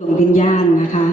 ดวงวิญญาณนะคะ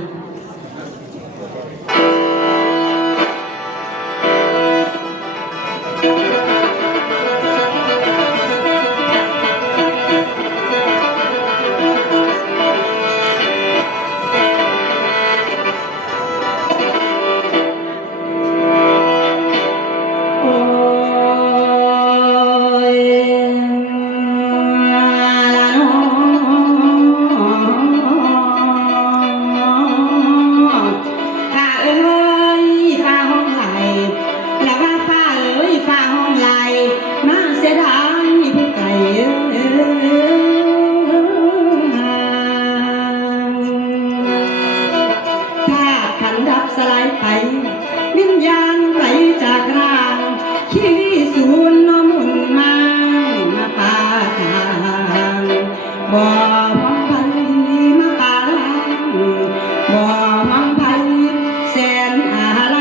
สลายไปวิญญาณไหลจากร่างชีวิตสูญน้อมุนมาป่าทางบ่หวังภัยมาป่าลางบ่หวังภัยแสนอะไร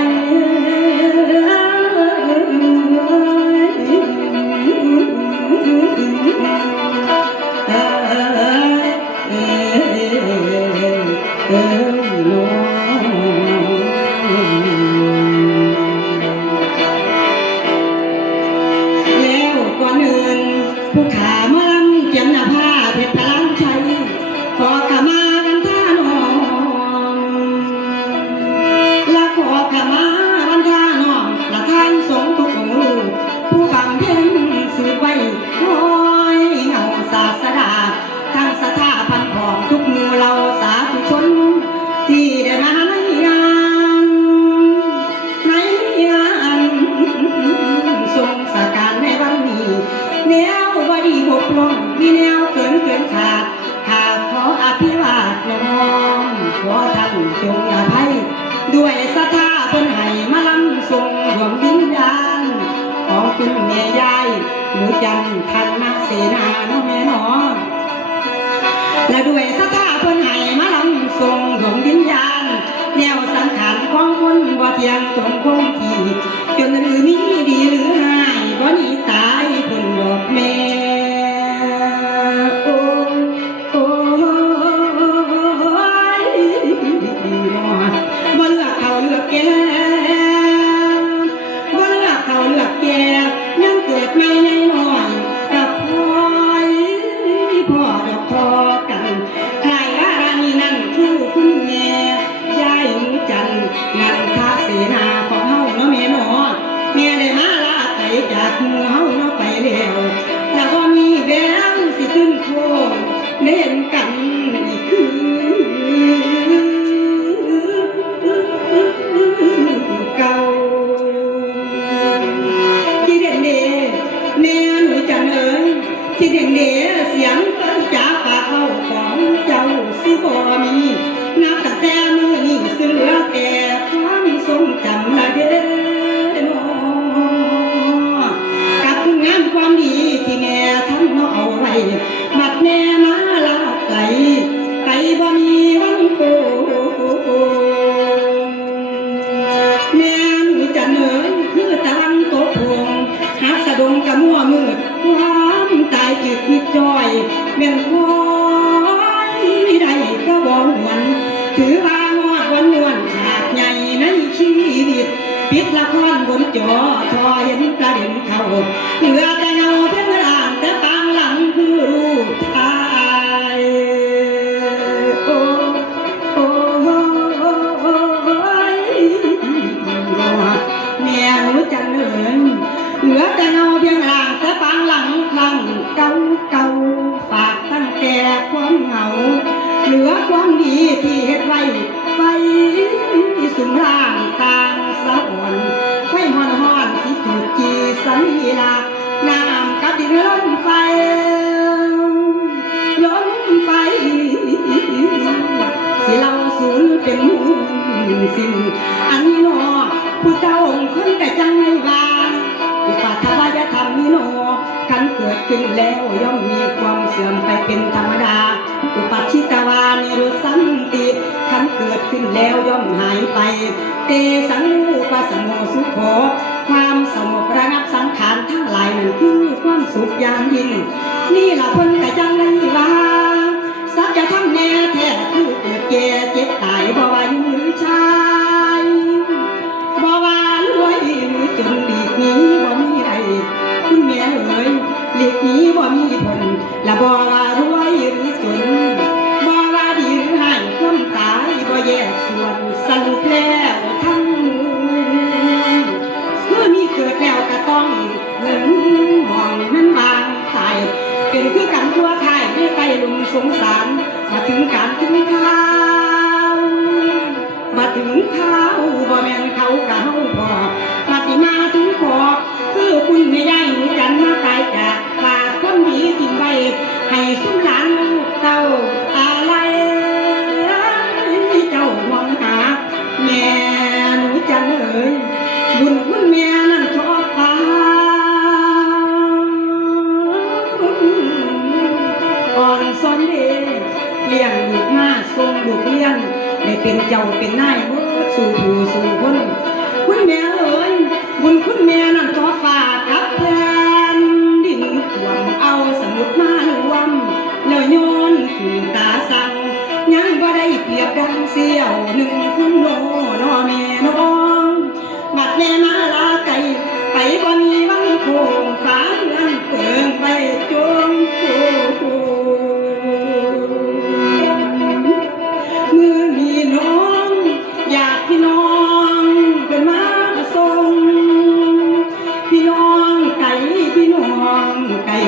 ผู้ขาเมื่อลำเจียมหน้าผ้าเพชรพลังชัยขอกะมาวันท่านอนและขอกะมาวันท่านอนละท่านสงทุกองค์ลูกผู้บำเพ็ญสืบไว้คอยเงาศาสดาทั้งสถาพันธ์ของทุกหมู่เราสาธุชนที่ได้มาในงานทรงสการในวันนี้แนวบดีบกพร่องมีแนวเกินขาดขออภิวาทน้อมขอท่านจงอภัยด้วยศรัทธาเพิ่นให้มาลำทรงดวงวิญญาณของคุณแม่ยายหนูจันทันนักเสนาน้องแม่น้องและด้วยศรัทธาเพิ่นให้มาลำทรงดวงวิญญาณแนวสังขารของคนบ่เที่ยงตรงคงที่จนหรือมีดีหรือหายบ่หนีตายเพิ่นดอกแม่โอ้ยบ่เลือกเขาเลือกแก่บ่เลือกเขาเลือกแก่ยังเกิดไม่ในน้อยกับพ่อยพ่อดอกทอกันใครอะไรนั่นคือคุณแม่ยายหนูจันนันทเสนาของเฮาเนาะแม่เนาะแม่ได้มาลาไกลจากหมู่เฮาเนาะไปแล้วแล้วก็มีแววสิขึ้นโค้งเล่นกันอีกคือเก่าที่เด่นเดแม่หนูจันเอ๋ยที่เด่นเดเสียงเปิ้นจากปากเขาของเจ้าสิบ่มีนับตั้งแต่มื้อนี้สิเหลือแต่ความทรงจำละเด้กับคุณงามความดีที่แม่ทำเอาไว้บัดแม่มาลาไกลไปบ่มีวันโกแม่หนูจันเอ๋ยคือตะวันตกพวงหาสะดงกะมั่วมืดความตายจิตนิดจ้อยแม่นคอยได้ก็บ่หวนถือว่างอดวันนวลฉากใหญ่ในชีวิตปิดละครบนจอทอเห็นกระเด็นเข้าเหลือแต่เงาเพียงร่างแต่ปางหลังคือรูปถ่ายโอ้ยแม่หนูจันเอ๋ยเหลือแต่เงาเพียงร่างแต่ปางหลังครั้งเก่าฝากตั้งแต่ความเหงาเหลือความดีที่เฮ็ดไว้ไฟสุมร่างต่างสะอ่อนไฟฮ้อนสิถูกจีสันลาน้ำกับดินล้นไฟสิเราสูญเป็นสิ้นอันนี้หนอผู้เจ้าองค์คนแต่จังไม่ว่าอุปาทวายธรรมนี้หนอขันเกิดขึ้นแล้วย่อมมีความเสื่อมไปเป็นธรรมดาอุปัชชิตวานิโรธสันติขันเกิดขึ้นแล้วย่อมหายไปเตสังอุปสมโมสุโขความสงบระงับสังขารทั้งหลายนั่นคือความสุขอย่างยิ่งนี่ล่ะเพิ่นแต่จังได้ว่าสัจธรรมแน่แท้คือเกิดแก่ ได้เป็นเจ้าเป็นนายเมื่อสู่ผู้สู่คนคุณแม่เอ๋ยบุญคุณแม่นั่นขอฝากกับแผ่นดินขวมเอาสมุดมารวมแล้วโยนขึ้นตาสั่งยังบ่ได้เปรียบดังเสี้ยวหนึ่งคุณโนนอแม่น้องบัดแม่มาลาไก่ไปบ่มีวังโคงฟ้าเงินเปิงไปจงโคมือมีน้องอยากพี่น้องเป็นมาส่งพี่น้องไก่พี่น้องไก่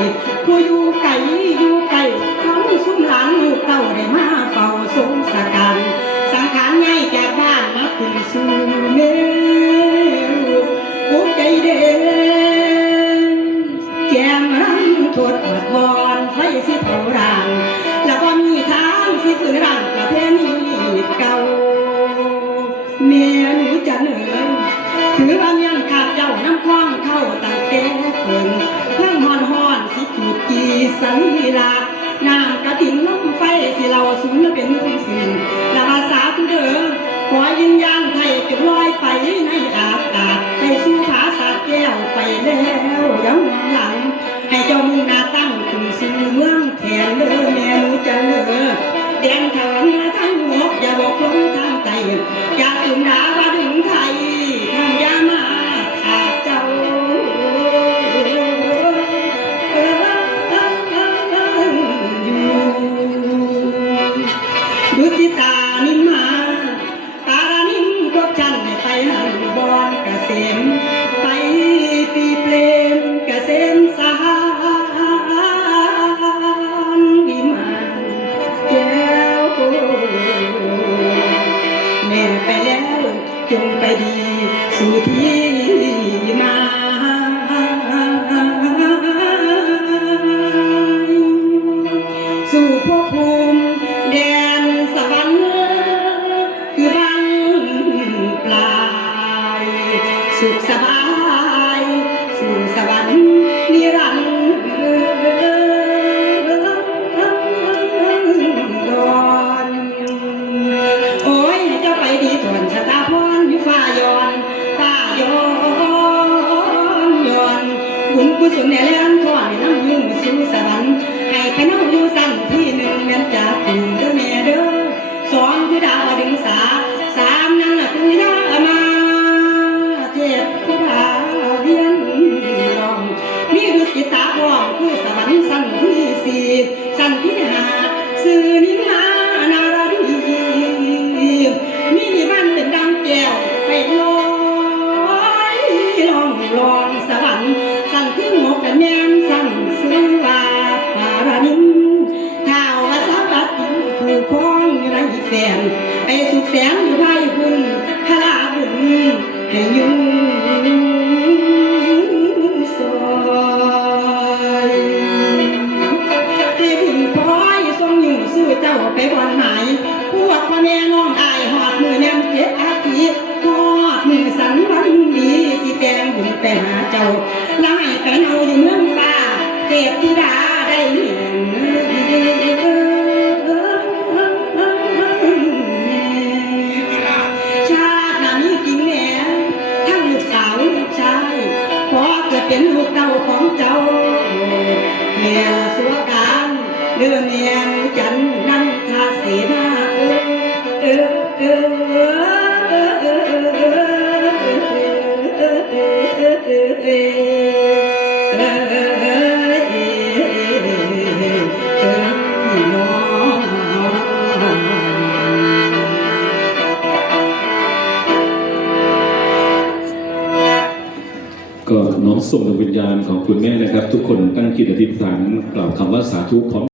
ผู้อยู่ไก่อยู่ไก่ทั้งซุ้มหลานลูกเต้าได้มาเฝ้าสงสการสังขารใหญ่จากบ้านมาขึ้นสู่เมรุอุกใจเด่นแก้มรำทวดอดบอนไฟสิเผาร่างแล้วก็มีทางสิฝืนร่างประเพณีเก่าแม่หนูจะเหนื่อยถือว่ายังขาดเจ้าน้ำคล้องเข้าตั้งแต่เพิ่นเพิ่งฮอนสิจูดจีสันลาน้ำกระดิ่งลมไฟสิเราสูญเป็นสิ่งละภาษาตุเด้อขอยินยานไทยจงลอยไปในอากาศไปสู่ภาษาแก้วไปแล้วยังหลังให้เจ้ามุ่งหน้าตั้งขึ้นสู่เมืองแทนเด้อแม่หนูจะเด้อแดนทางทั้งหกอย่าบอกลงทางใจอย่าตื่นดาว่าดึงไทยทำยามาขาดเจ้าดุจิตานิมมาตารานิมกบจันให้ไปหันบอนเกษมไปปีเปลมเกษมสารนิมานแก้วแม่ไปแล้วจงไปดีสู่ที่มาสู่ภพภูมิแดนสวรรค์คือบังปลายสุขสบายสู่สวรรค์นิรันดรโอ้ยเจ้าไปดีถวนชะตาพรอยู่ฟ้าย้อนบุญกุศลแน่แลนทอดน้ำยุ่งสู่สวรรค์ให้ไปนั่งอยู่สั่งที่หนึ่งแม่นจากกลุ่มเด้อแม่เด้อสองคือดาวดึงสาสามนั่นน่ะคือยามาเจ็ดคือดาวเวียนลองมีดุสิตาพร้อมคือสวรรค์สั่งที่สี่สั่งที่ห้าสื่อนิมมานาราดีมีบ้านเป็นดังแก้วไปลอยลองสวรรค์สั่งที่หกแต่แม่นสั่งซื้อว่าปารานิมท้าวภาษาบัดผู้คล้องไรแฟนไปสุขแสนอยู่ไพ่บุญพระบุญให้ยุ่งซอยให้บุญคอยทรงอยู่สู้เจ้าไปวันหมายพวกพ่อแม่น้องอายหอดมือแนมเจ็บอาทิตย์หอดมือสันวันดีสิแตงบุญไปหาเจ้าไล่ไปเอาอยู่เมืองฟ้าเทพธิดาได้เห็นชาตินั้นจริงแน่ทั้งลูกสาวลูกชายขอเกิดเป็นลูกเต้าของเจ้าแม่สัวการเดือนเนียนจันนันทาเสนาก็น้อมส่งดวงวิญญาณของคุณแม่นะครับ ทุกคนตั้งจิตอธิษฐานกล่าวคำว่าสาธุพร้อม